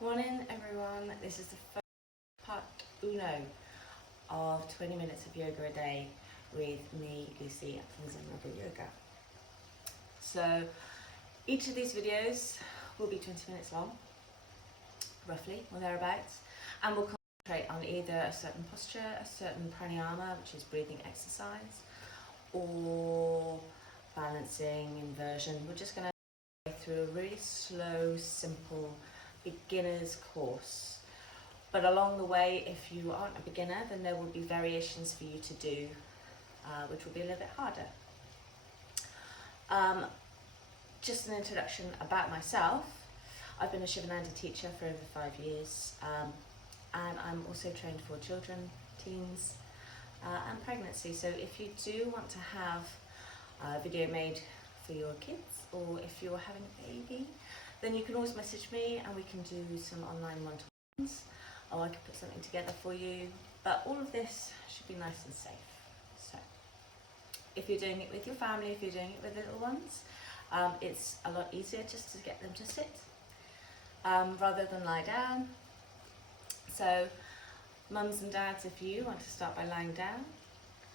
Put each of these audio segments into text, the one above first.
Morning everyone, this is the first part uno of 20 minutes of yoga a day with me, Lucy, from Zen Rebel Yoga. So each of these videos will be 20 minutes long, roughly, or thereabouts, and we'll concentrate on either a certain posture, a certain pranayama, which is breathing exercise, or balancing, inversion. We're just going to go through a really slow, simple beginner's course, but along the way, if you aren't a beginner, then there will be variations for you to do, which will be a little bit harder. Just an introduction about myself. I've been a Shivananda teacher for over 5 years, and I'm also trained for children, teens, and pregnancy. So if you do want to have a video made for your kids, or if you're having a baby, then you can always message me and we can do some online one-to-ones, or I can put something together for you. But all of this should be nice and safe. So if you're doing it with your family, if you're doing it with little ones, it's a lot easier just to get them to sit rather than lie down. So mums and dads, if you want to start by lying down,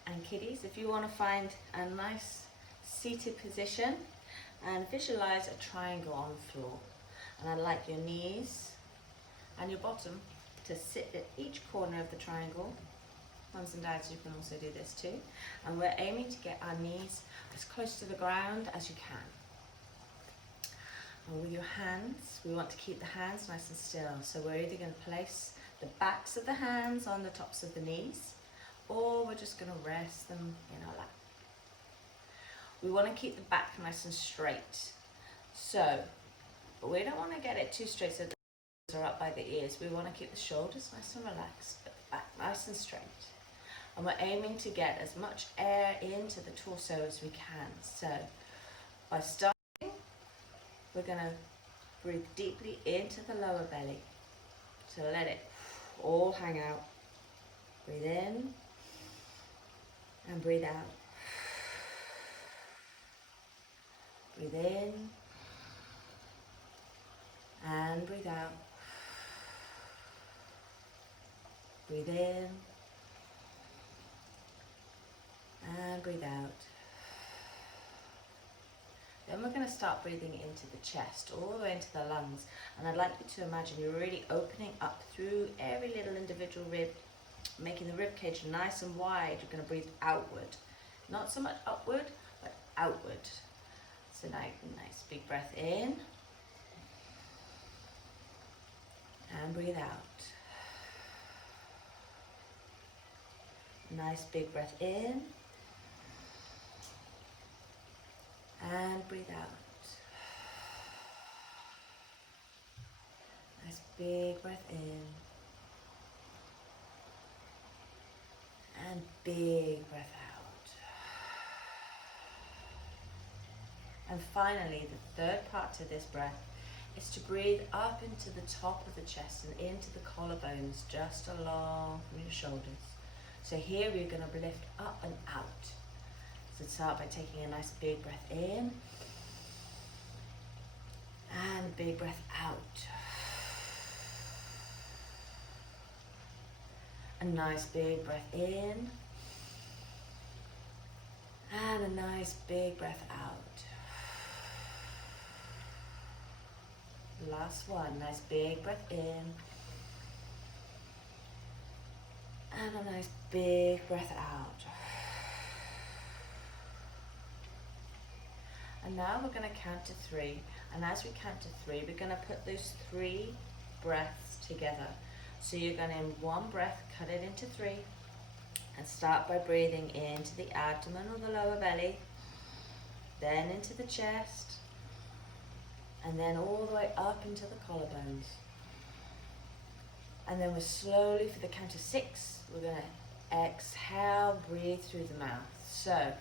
and kiddies, if you want to find a nice seated position, and visualize a triangle on the floor. And I'd like your knees and your bottom to sit at each corner of the triangle. Mums and dads, you can also do this too. And we're aiming to get our knees as close to the ground as you can. And with your hands, we want to keep the hands nice and still. So we're either going to place the backs of the hands on the tops of the knees, or we're just going to rest them in our lap. We want to keep the back nice and straight. So, but we don't want to get it too straight so the shoulders are up by the ears. We want to keep the shoulders nice and relaxed, but the back nice and straight. And we're aiming to get as much air into the torso as we can. So, by starting, we're going to breathe deeply into the lower belly. So let it all hang out. Breathe in and breathe out. Breathe in and breathe out. Breathe in and breathe out. Then we're going to start breathing into the chest, all the way into the lungs. And I'd like you to imagine you're really opening up through every little individual rib, making the rib cage nice and wide. You're going to breathe outward. Not so much upward, but outward. So nice big breath in and breathe out. Nice big breath in and breathe out. Nice big breath in and big breath out. And finally, the third part to this breath is to breathe up into the top of the chest and into the collarbones, just along from your shoulders. So here we're going to lift up and out. So start by taking a nice big breath in and big breath out. A nice big breath in and a nice big breath out. Last one, nice big breath in and a nice big breath out. And now we're going to count to 3, and as we count to 3, we're going to put those 3 breaths together. So you're going to, in one breath, cut it into 3 and start by breathing into the abdomen or the lower belly, then into the chest, and then all the way up into the collarbones. And then we're slowly, for the count of 6, we're going to exhale, breathe through the mouth. So,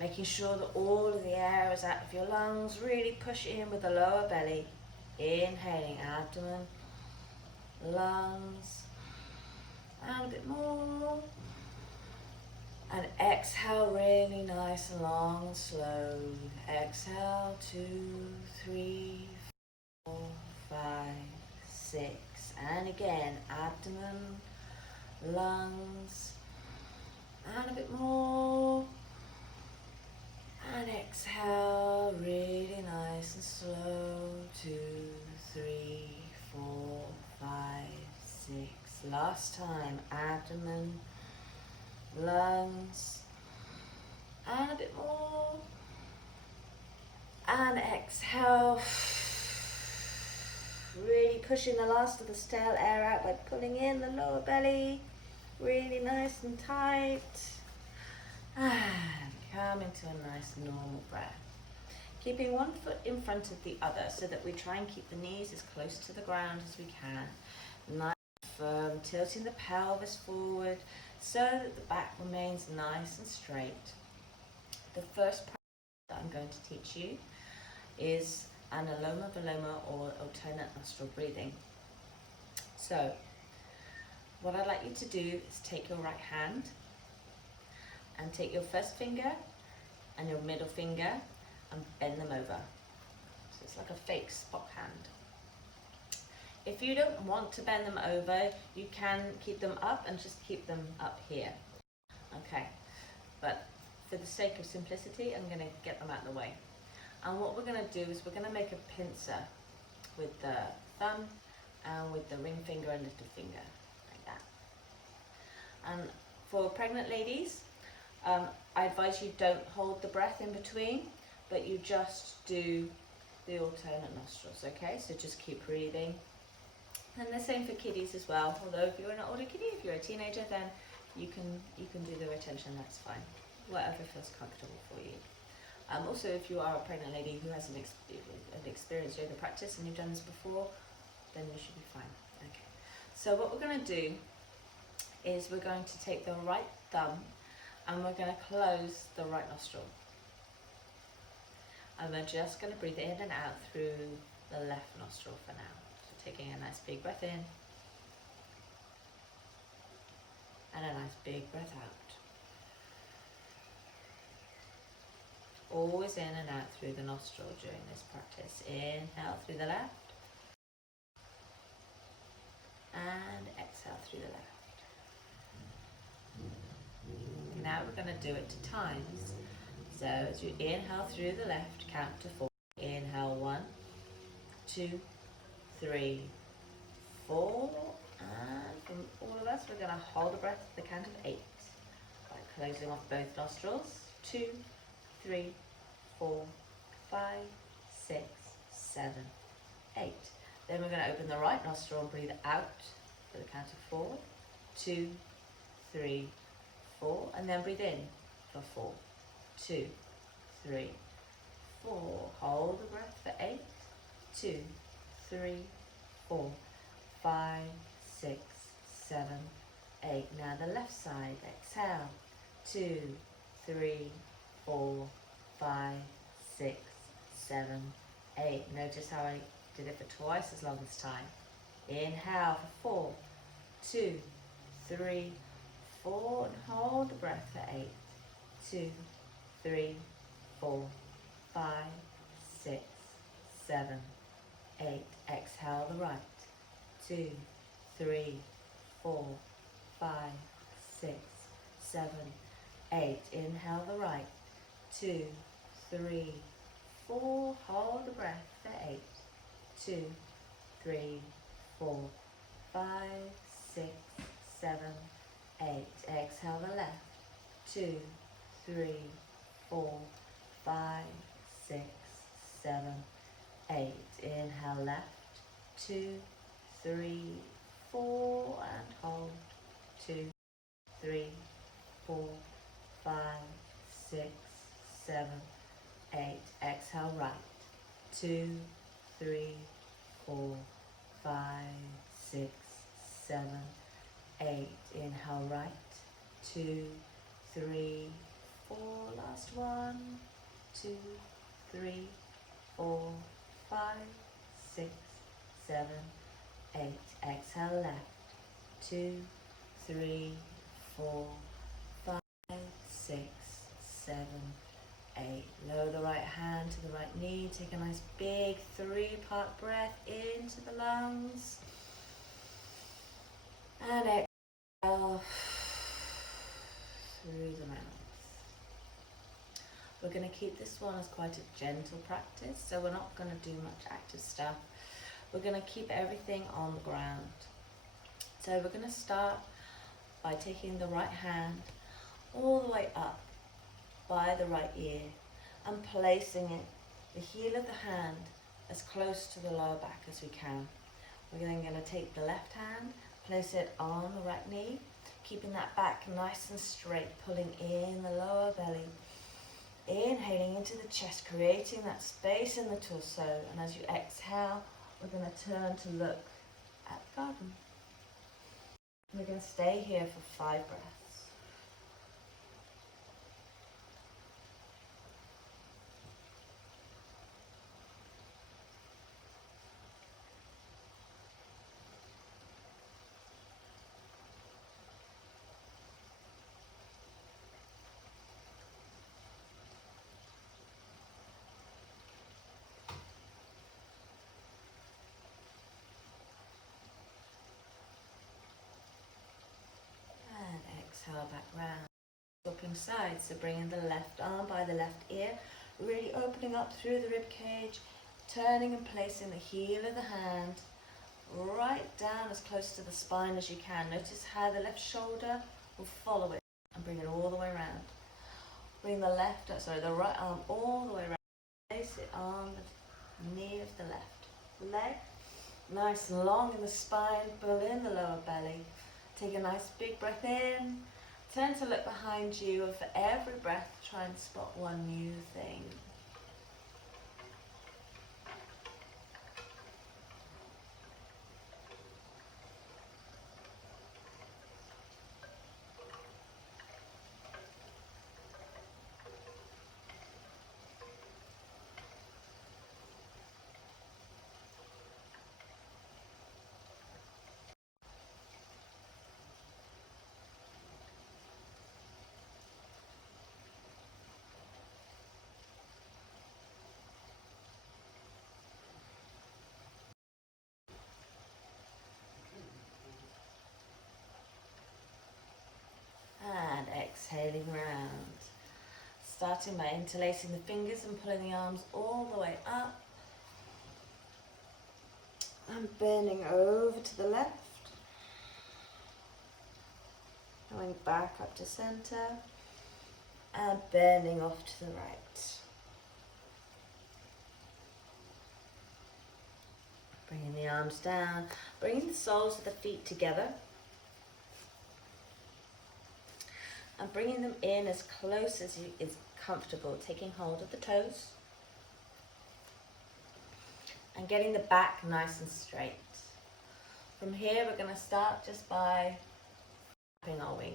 making sure that all of the air is out of your lungs, really push in with the lower belly. Inhaling, abdomen, lungs, and a bit more. And exhale really nice and long and slow. Exhale 2, 3, 4, 5, 6. And again, abdomen, lungs, and a bit more. And exhale, really nice and slow. 2, 3, 4, 5, 6. Last time, abdomen, lungs, and a bit more. And exhale, really pushing the last of the stale air out by pulling in the lower belly, really nice and tight. And come into a nice normal breath. Keeping one foot in front of the other so that we try and keep the knees as close to the ground as we can. Nice and firm, tilting the pelvis forward so that the back remains nice and straight. The first practice that I'm going to teach you is Anuloma Viloma, or alternate nostril breathing. So, what I'd like you to do is take your right hand and take your first finger and your middle finger and bend them over. So it's like a fake Spock hand. If you don't want to bend them over, you can keep them up and just keep them up here. Okay, but for the sake of simplicity, I'm going to get them out of the way. And what we're going to do is we're going to make a pincer with the thumb and with the ring finger and little finger, like that. And for pregnant ladies, I advise you don't hold the breath in between, but you just do the alternate nostrils, okay? So just keep breathing. And the same for kiddies as well, although if you're an older kiddie, if you're a teenager, then you can do the retention, that's fine. Whatever feels comfortable for you. Also, if you are a pregnant lady who has an experienced yoga practice and you've done this before, then you should be fine. Okay. So what we're going to do is we're going to take the right thumb and we're going to close the right nostril. And we're just going to breathe in and out through the left nostril for now. So taking a nice big breath in and a nice big breath out. Always in and out through the nostril during this practice. Inhale through the left and exhale through the left. Now we're going to do it to times. So as you inhale through the left, count to 4. Inhale 1, 2, 3, 4. And from all of us, we're going to hold the breath at the count of 8 by closing off both nostrils. 2, 3, 4, 5, 6, 7, 8. Then we're going to open the right nostril and breathe out for the count of 4, 2, 3, 4, and then breathe in for 4, 2, 3, 4. Hold the breath for 8, 2, 3, 4, 5, 6, 7, 8. Now the left side, exhale, 2, 3, 4, 5, 6, 7, 8. Notice how I did it for twice as long this time. Inhale for 4, 2, 3, 4, and hold the breath for 8, 2, 3, 4, 5, 6, 7, 8. Exhale the right. 2, 3, 4, 5, 6, 7, 8. Inhale the right. 2, 3, 4. Hold the breath for 8, 2, 3, 4, 5, 6, 7, 8. Exhale the left. 2, 3, 4, 5, 6, 7, 8. Inhale left. 2, 3, 4, and hold. 2, 3, 4, 5, 6, 7, 8. Exhale right. 2, 3, 4, 5, 6, 7, 8. Inhale right. 2, 3, 4. Last one. 2, 3, 4, 5, 6, 7, 8. Exhale left. 2, 3, 4, 5, 6, 7, 8. Lower the right hand to the right knee. Take a nice big 3-part breath into the lungs. And exhale through the mouth. We're going to keep this one as quite a gentle practice, so we're not going to do much active stuff. We're going to keep everything on the ground. So we're going to start by taking the right hand all the way up by the right ear and placing it, the heel of the hand, as close to the lower back as we can. We're then going to take the left hand, place it on the right knee, keeping that back nice and straight, pulling in the lower belly. Inhaling into the chest, creating that space in the torso. And as you exhale, we're going to turn to look at the garden. We're going to stay here for 5 breaths. And exhale back round. Swapping sides, so bringing the left arm by the left ear, really opening up through the rib cage, turning and placing the heel of the hand right down as close to the spine as you can. Notice how the left shoulder will follow it and bring it all the way around. Bring the the right arm all the way around. Place it on the knee of the left leg. Nice and long in the spine, pull in the lower belly. Take a nice big breath in. Turn to look behind you, and for every breath, try and spot one new thing. And exhaling round. Starting by interlacing the fingers and pulling the arms all the way up. And bending over to the left. Going back up to center. And bending off to the right. Bringing the arms down. Bringing the soles of the feet together. And bringing them in as close as is comfortable, taking hold of the toes and getting the back nice and straight. From here we're going to start just by flapping our wings.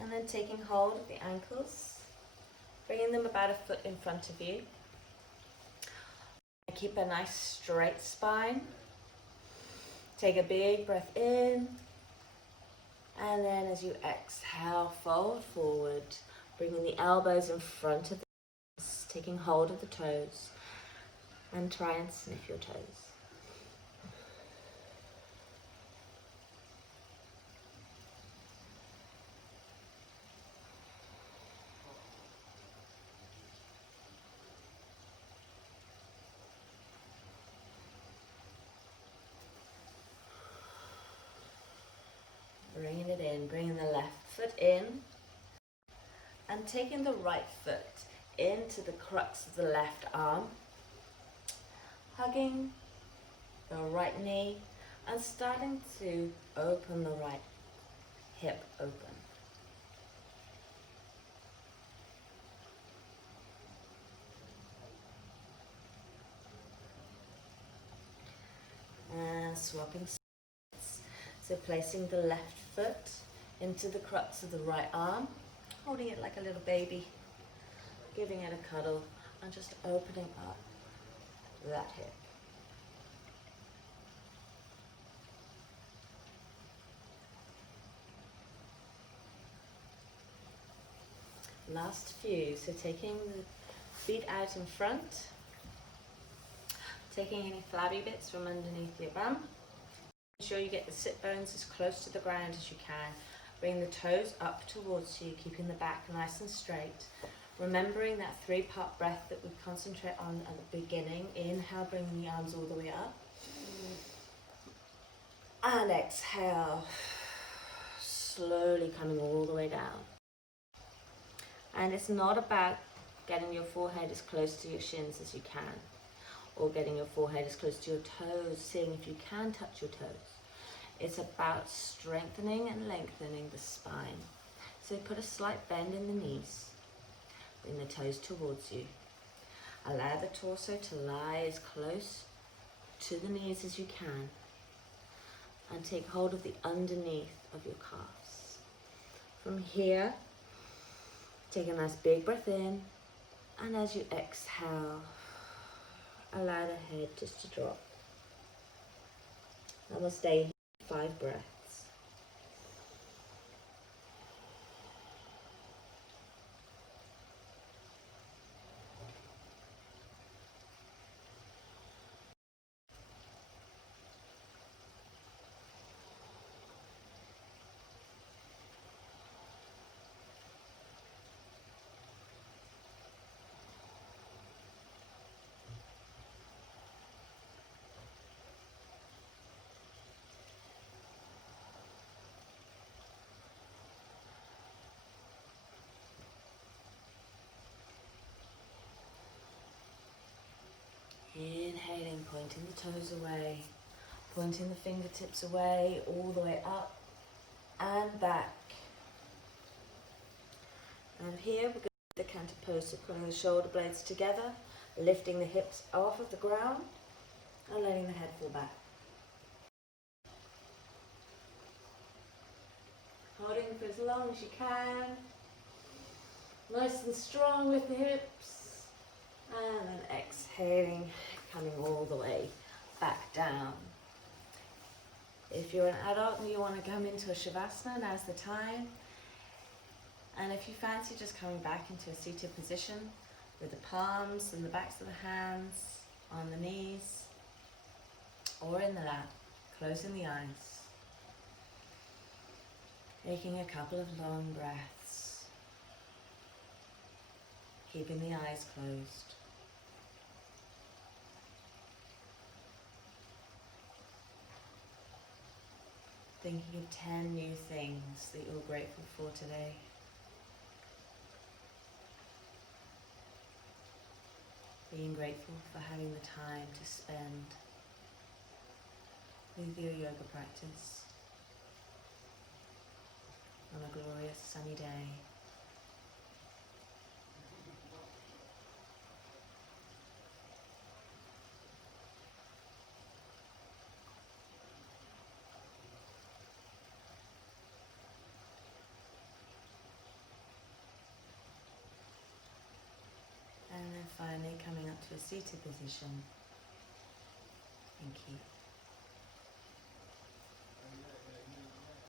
And then taking hold of the ankles, bringing them about a foot in front of you. Keep a nice straight spine. Take a big breath in. And then as you exhale, fold forward, bringing the elbows in front of the knees, taking hold of the toes, and try and sniff your toes. Bringing it in, bringing the left foot in, and taking the right foot into the crux of the left arm, hugging the right knee, and starting to open the right hip open. And swapping sides. So placing the left foot into the crux of the right arm, holding it like a little baby, giving it a cuddle, and just opening up that hip. last few. So taking the feet out in front, taking any flabby bits from underneath your bum. Make sure you get the sit bones as close to the ground as you can. Bring the toes up towards you, keeping the back nice and straight. Remembering that 3-part breath that we concentrate on at the beginning. Inhale, bringing the arms all the way up. And exhale, slowly coming all the way down. And it's not about getting your forehead as close to your shins as you can, or getting your forehead as close to your toes, seeing if you can touch your toes. It's about strengthening and lengthening the spine. So put a slight bend in the knees. Bring the toes towards you. Allow the torso to lie as close to the knees as you can. And take hold of the underneath of your calves. From here, take a nice big breath in. And as you exhale, allow the head just to drop. And we'll stay here 5 breaths. Inhaling, pointing the toes away, pointing the fingertips away, all the way up and back. And here we're going to do the canter pose, so putting the shoulder blades together, lifting the hips off of the ground and letting the head fall back. Holding for as long as you can, nice and strong with the hips, and then exhaling, coming all the way back down. If you're an adult and you want to come into a Shavasana, now's the time. And if you fancy just coming back into a seated position with the palms and the backs of the hands on the knees or in the lap, closing the eyes, taking a couple of long breaths, keeping the eyes closed. Thinking of 10 new things that you're grateful for today. Being grateful for having the time to spend with your yoga practice on a glorious sunny day. And then finally coming up to a seated position. Thank you.